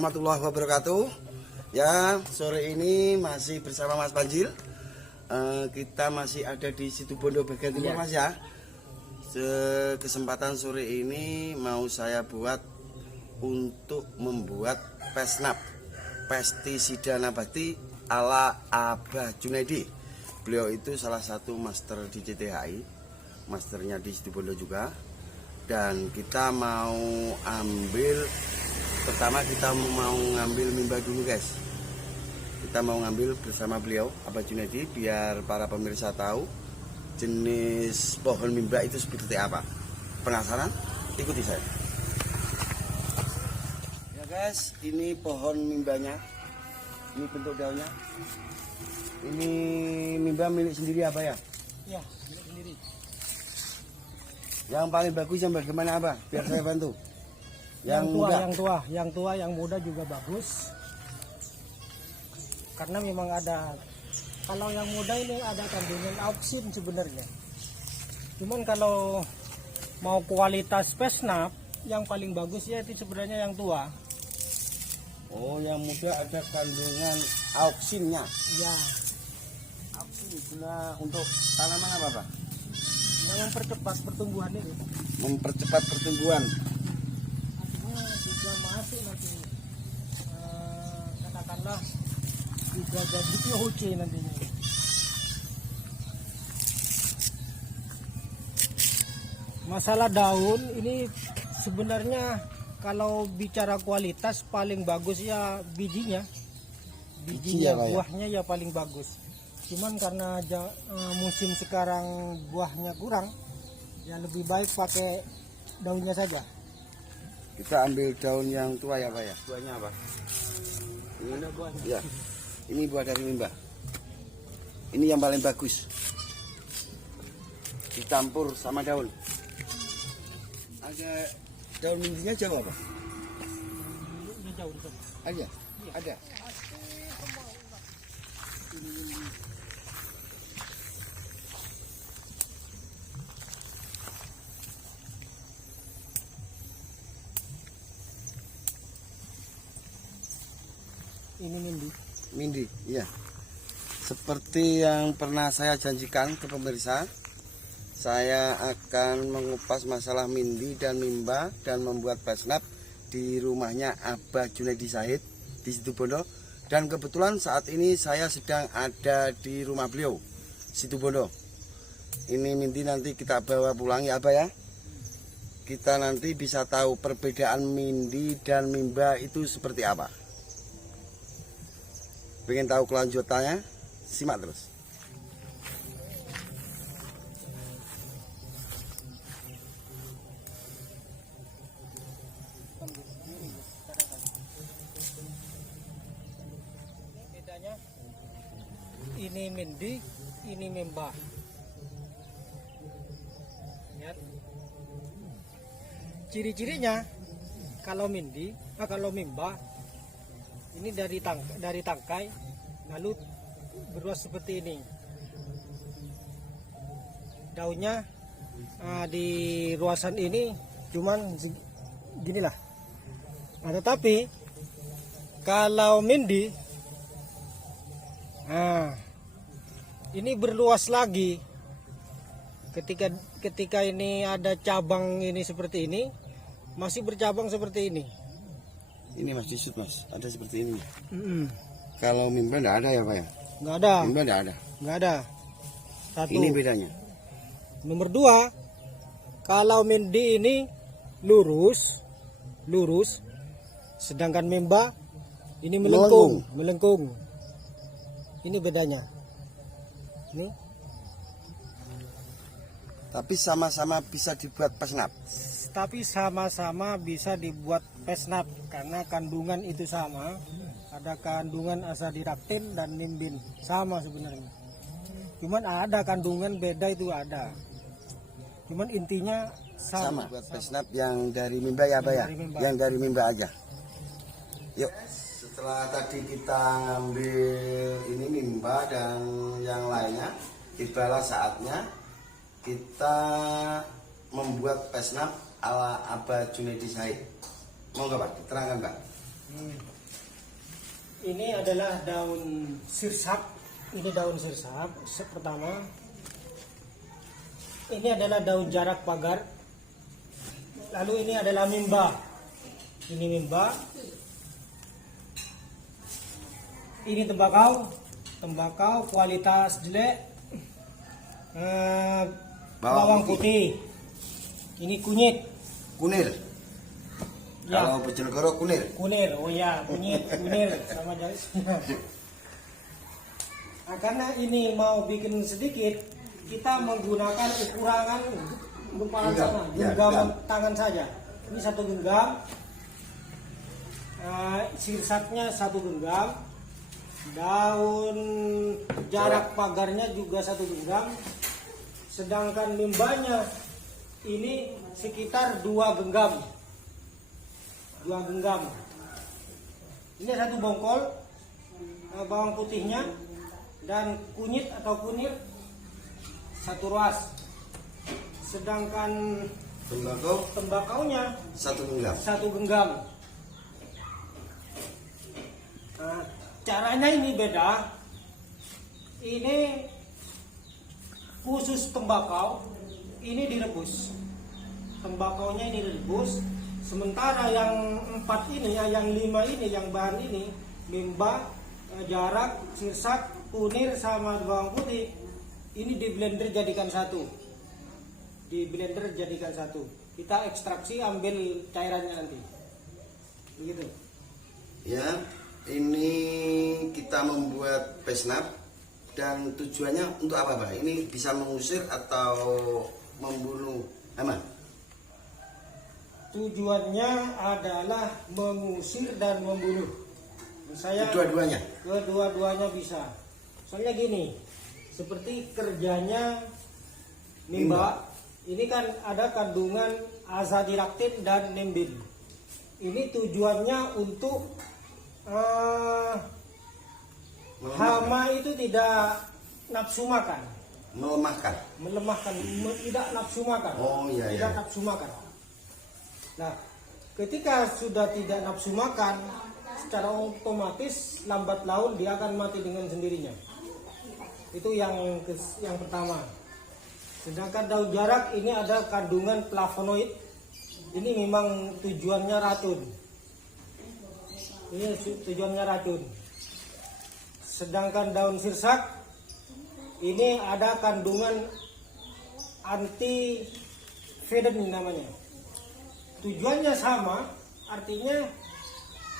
warahmatullahi wabarakatuh. Ya, sore ini masih bersama Mas Panjil. Kita masih ada di Situbondo bagian timur, Mas ya. Kesempatan sore ini mau saya buat untuk membuat pesnap pestisida nabati ala Abah Junaidi. Beliau itu salah satu master di CTHI, masternya di Situbondo juga. Dan kita mau ambil, pertama kita mau ngambil mimba dulu guys. Kita mau ngambil bersama beliau Abah Junaidi biar para pemirsa tahu jenis pohon mimba itu seperti apa. Penasaran? Ikuti saya. Ya guys, ini pohon mimbanya. Ini bentuk daunnya. Ini mimba milik sendiri apa ya? Iya, milik sendiri. Yang paling bagus yang bagaimana apa? Biar saya bantu. Yang tua, yang muda juga bagus. Karena memang ada, kalau yang muda ini ada kandungan auksin sebenarnya. Cuman kalau mau kualitas pesnap, yang paling bagus ya itu sebenarnya yang tua. Oh, yang muda ada kandungan auksinnya. Ya. Auksin guna untuk tanaman apa, Pak? Yang mempercepat pertumbuhan ini. Mempercepat pertumbuhan. Artinya juga masuk nanti, katakanlah juga jadi POC nantinya. Masalah daun ini sebenarnya kalau bicara kualitas paling bagus ya bijinya. Bijinya, buahnya ya paling bagus. Cuman karena musim sekarang buahnya kurang, ya lebih baik pakai daunnya saja. Kita ambil daun yang tua ya Pak ya. Buahnya apa? Ini buahnya. Ya. Ini buah dari mimba. Ini yang paling bagus. Dicampur sama daun. Ada daun mindinya jauh apa? Ini jauh di sana. Ada? Ada. Ini Mindi, iya. Seperti yang pernah saya janjikan ke pemirsa, saya akan mengupas masalah mindi dan mimba dan membuat pesnap di rumahnya Abah Junaidi Said di Situbondo. Dan kebetulan saat ini saya sedang ada di rumah beliau, Situbondo. Ini mindi nanti kita bawa pulang ya Abah ya. Kita nanti bisa tahu perbedaan mindi dan mimba itu seperti apa. Pengen tahu kelanjutannya? Simak terus. Bedanya ini mindi, ini mimba. Lihat. Ciri-cirinya kalau mindi, kalau mimba ini dari tangkai lalu beruas seperti ini. Daunnya di ruasan ini cuman ginilah. Nah, tetapi kalau mindi, ini berluas lagi. Ketika ini ada cabang ini seperti ini, masih bercabang seperti ini. Ini Mas disut Mas, ada seperti ini. Kalau mimba enggak ada ya Pak ya? Enggak ada. Mimba enggak ada. Enggak ada. Satu. Ini bedanya. Nomor 2, kalau mindi ini lurus, sedangkan mimba ini melengkung. Ini bedanya. Ini. Tapi sama-sama bisa dibuat pesnap. Tapi sama-sama bisa dibuat pesnap karena kandungan itu sama. Ada kandungan azadirachtin dan nimbin, sama sebenarnya. Cuman ada kandungan beda itu ada. Cuman intinya sama. Buat pesnap yang dari mimba ya Pak ya? Yang dari mimba aja. Yuk. Setelah tadi kita ngambil ini mimba dan yang lainnya, tibalah saatnya kita membuat pesnap ala Abah Junaidi Said. Mau nggak Pak? Diterangkan Pak. Ini adalah daun sirsak. Ini daun sirsak pertama. Ini adalah daun jarak pagar. Lalu ini adalah mimba. Ini mimba. Ini tembakau. Tembakau kualitas jelek. Bawang putih. Ini kunyit. Kunir. Ya. Kalau Bojonegoro kunir. Kunir, oh ya, kunyit, kunir sama aja. Nah, karena ini mau bikin sedikit, kita menggunakan ukuran berupa sana, genggam tangan saja. Ini 1 genggam, sirsaknya 1 genggam, daun jarak pagarnya juga 1 genggam, sedangkan limbahnya ini sekitar 2 genggam. 2 genggam. Ini 1 bongkol bawang putihnya dan kunyit atau kunir 1 ruas. Sedangkan tembakaunya 1 genggam. 1 genggam. Nah, caranya ini beda. Ini khusus tembakau, ini direbus. Tembakaunya ini direbus. Sementara yang 4 ini, yang 5 ini, yang bahan ini, mimba, jarak, sirsak, kunir, sama bawang putih, ini di blender jadikan satu. Di blender jadikan satu. Kita ekstraksi, ambil cairannya nanti. Begitu. Ya, ini kita membuat pesnap dan tujuannya untuk apa, Pak? Ini bisa mengusir atau membunuh hama? Tujuannya adalah mengusir dan membunuh. Saya kedua-duanya bisa. Soalnya gini, seperti kerjanya mimba, ini kan ada kandungan azadirachtin dan nimbin. Ini tujuannya untuk hama itu tidak nafsu makan. Melemahkan, tidak nafsu makan. Oh iya, tidak nafsu makan. Nah, ketika sudah tidak nafsu makan, secara otomatis lambat laun dia akan mati dengan sendirinya. Itu yang pertama. Sedangkan daun jarak ini ada kandungan flavonoid. Ini memang tujuannya racun. Ini tujuannya racun. Sedangkan daun sirsak ini ada kandungan anti venom namanya. Tujuannya sama, artinya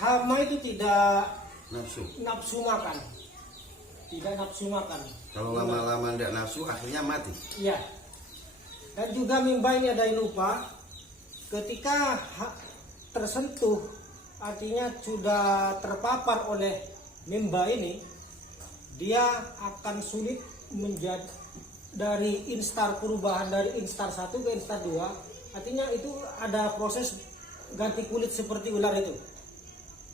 hama itu tidak nafsu makan. Tidak nafsu makan. Kalau lama-lama tidak nafsu, akhirnya mati. Iya. Dan juga mimba ini ada yang lupa, ketika tersentuh, artinya sudah terpapar oleh mimba ini, dia akan sulit menjadi dari instar perubahan dari instar 1 ke instar 2. Artinya itu ada proses ganti kulit seperti ular itu.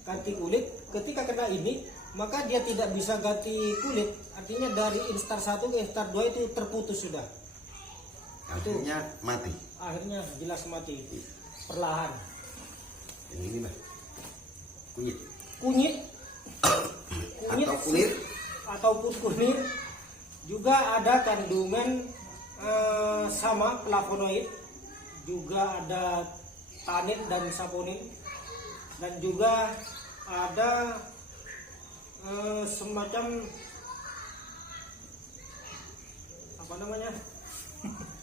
Ganti kulit, ketika kena ini, maka dia tidak bisa ganti kulit. Artinya dari instar 1 ke instar 2 itu terputus sudah. Akhirnya mati. Akhirnya jelas mati. Perlahan. Ini Mas. Kunyit. Kunyit Atau kunir. Ataupun kunir juga ada kandungan sama flavonoid. Juga ada tanin dan saponin, dan juga ada semacam apa namanya?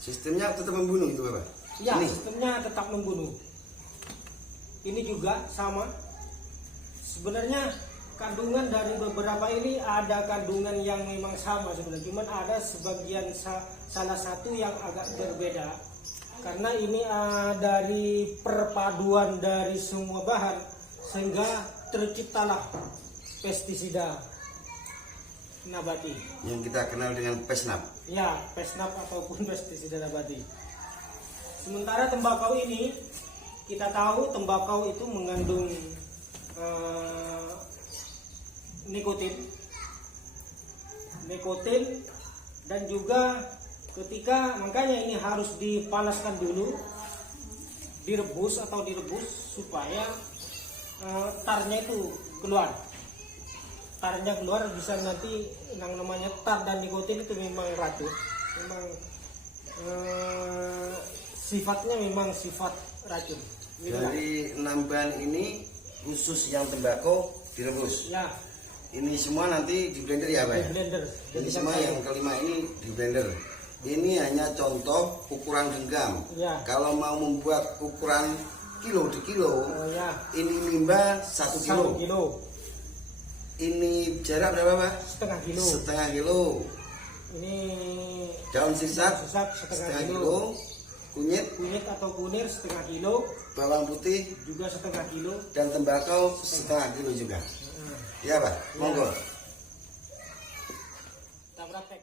Sistemnya tetap membunuh itu, Bapak? Ya, sistemnya tetap membunuh. Ini juga sama. Sebenarnya kandungan dari beberapa ini ada kandungan yang memang sama sebenarnya, cuman ada sebagian salah satu yang agak berbeda. Karena ini dari perpaduan dari semua bahan sehingga terciptalah pestisida nabati yang kita kenal dengan pesnap. Ya, pesnap ataupun pestisida nabati. Sementara tembakau ini, kita tahu tembakau itu mengandung nikotin dan juga makanya ini harus dipanaskan dulu, direbus supaya tarnya itu keluar. Tarnya keluar bisa nanti yang namanya tar dan nikotin itu memang racun. Memang sifatnya memang sifat racun. Dari 6 bahan ini khusus yang tembakau direbus. Ya, Ini semua nanti di blender ya, Pak? di blender. Ini semua yang kelima ini di blender. Ini hanya contoh ukuran genggam. Ya. Kalau mau membuat ukuran kilo di kilo, Ya. ini limba 1 kilo. 1 kilo. Ini jarak berapa, Pak? Setengah kilo. Setengah kilo. Ini Daun sirsak setengah kilo. kilo. Kunyit, Kunyit atau kunir setengah kilo, bawang putih, juga setengah kilo. dan tembakau setengah kilo juga. Ya, Pak? Monggo. Kita praktek.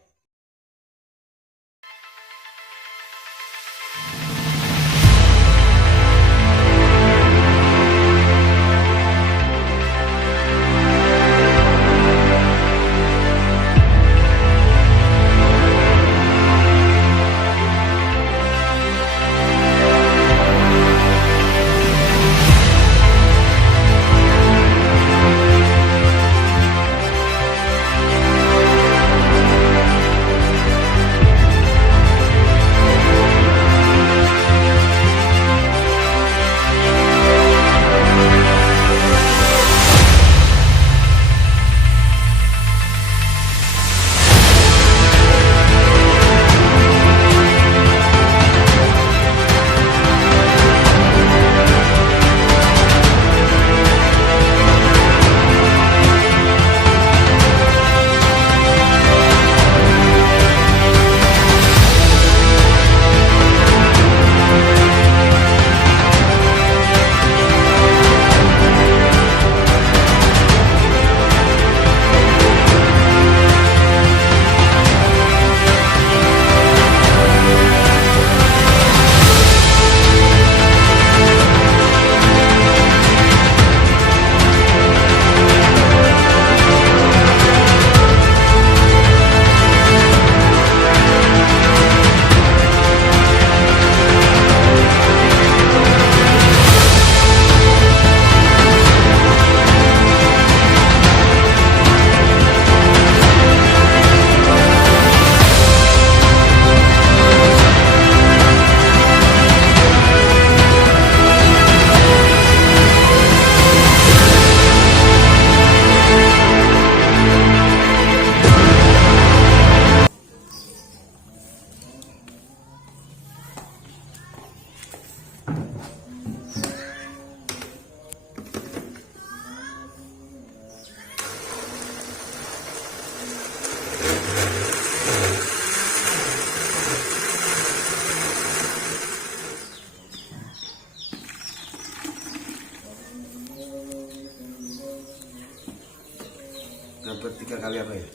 Dapat 3 kali apa ya?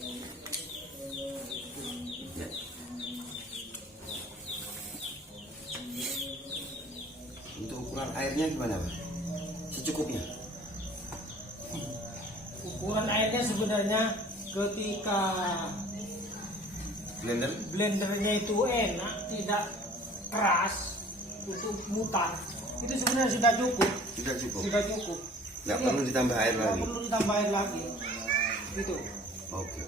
Ya. Untuk ukuran airnya gimana, Pak? Secukupnya. Ukuran airnya sebenarnya ketika Blender. blendernya itu enak, tidak keras untuk mutar, itu sebenarnya sudah cukup. Tidak cukup. Sudah cukup. Nggak Iya. perlu ditambah air Nggak lagi. perlu ditambah air lagi. Gitu. Oke.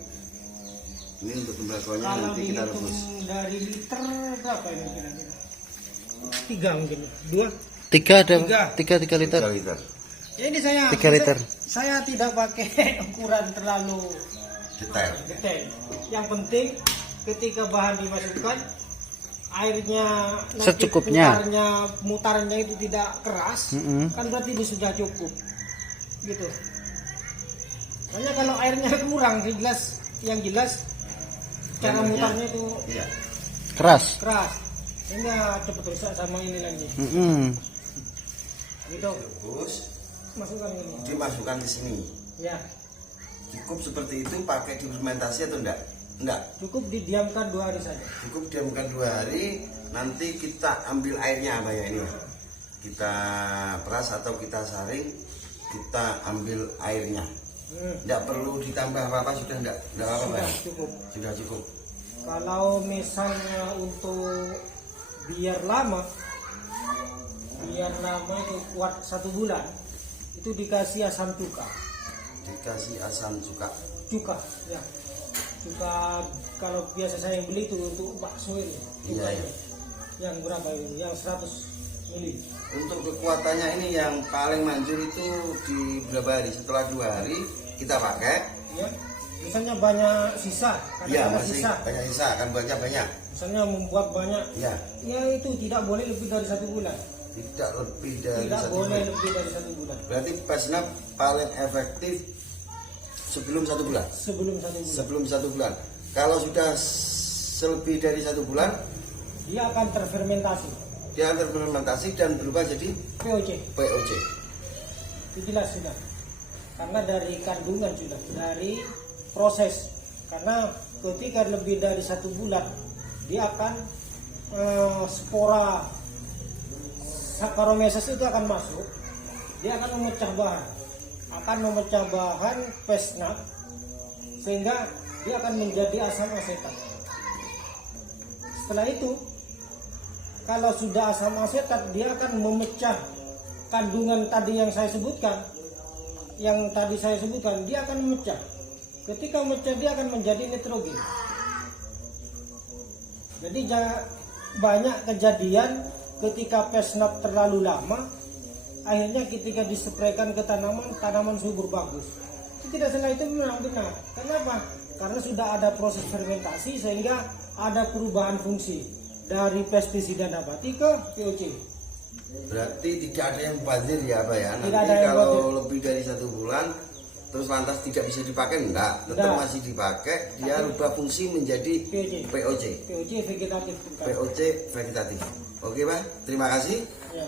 Ini untuk tembakonya Kalau nanti kita dihitung rebus. dari liter berapa ini kira-kira? 3 mungkin. 2. 3 ada Tiga. 3 liter. 3 liter. Ya ini saya 3 liter. Saya tidak pakai ukuran terlalu Detail. detail. Yang penting ketika bahan dimasukkan, airnya nanti Secukupnya. mutarnya itu tidak keras, kan berarti itu sudah cukup. Gitu. Soalnya kalau airnya kurang, yang jelas cara Blendernya. mutarnya itu Iya. Keras. keras, sehingga cepat rusak sama ini lagi. Gitu. Rebus, Masukkan ini. dimasukkan ke sini. Ya, Cukup seperti itu pakai difermentasi atau enggak? Enggak. cukup didiamkan 2 hari saja. Cukup diamkan 2 hari, nanti kita ambil airnya apa ya ini? Kita peras atau kita saring, kita ambil airnya. Enggak perlu ditambah apa-apa, sudah enggak apa-apa, Sudah Pak? cukup. Sudah cukup. Kalau misalnya untuk biar lama itu kuat 1 bulan, itu dikasih asam cuka. Dikasih asam cuka. Cuka ya. Cuka kalau biasa saya beli itu untuk bakso ini. Cuka Iya, ini. Yang berapa ini? Yang 100 mili. Untuk kekuatannya ini yang paling manjur itu di berapa hari? Setelah 2 hari kita pakai. Ya. Misalnya banyak sisa, Iya, kadang-kadang masih sisa. banyak sisa, akan banyak. Misalnya membuat banyak, Ya, ya itu tidak boleh lebih dari 1 bulan. tidak lebih dari Tidak 1 boleh bulan. lebih dari 1 bulan. Berarti pesnap paling efektif sebelum 1 bulan. Sebelum 1 bulan. Sebelum 1 bulan. Kalau sudah lebih dari 1 bulan, Dia akan terfermentasi. dia akan terfermentasi dan berubah jadi POC. POC. Itu jelas sudah. Karena dari kandungan sudah, dari proses. Karena ketika lebih dari 1 bulan, dia akan spora Saccharomyces itu akan masuk. Dia akan memecah bahan pesnap, sehingga dia akan menjadi asam asetat. Setelah itu, kalau sudah asam asetat, dia akan memecah kandungan tadi yang saya sebutkan. Dia akan memecah. Ketika memecah, dia akan menjadi nitrogen. Jadi banyak kejadian ketika pesnap terlalu lama, akhirnya ketika dispraykan ke tanaman subur bagus. Tidak salah, itu memang benar. Kenapa? Karena sudah ada proses fermentasi sehingga ada perubahan fungsi dari pestisida nabati ke POC. Berarti tidak ada yang mubazir ya Pak ya. Tidak Nanti ada yang kalau mubazir. lebih dari 1 bulan terus lantas tidak bisa dipakai, enggak, tetap Enggak. masih dipakai. Dia rubah fungsi menjadi POC. POC. POC vegetatif. POC vegetatif. Oke Pak, terima kasih. Ya.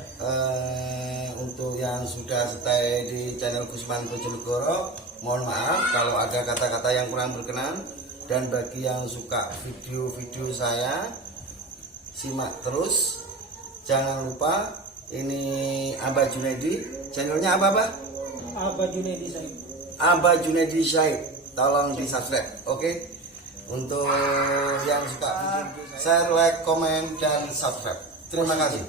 Untuk yang sudah stay di channel Gusman Bojonegoro, mohon maaf kalau ada kata-kata yang kurang berkenan. Dan bagi yang suka video-video saya, simak terus. Jangan lupa, ini Abah Junaidi, channelnya apa Pak? Abah Junaidi Said. Abah Junaidi Said, tolong di subscribe, oke? Untuk yang suka video, share, like, komen, dan subscribe. Terima kasih.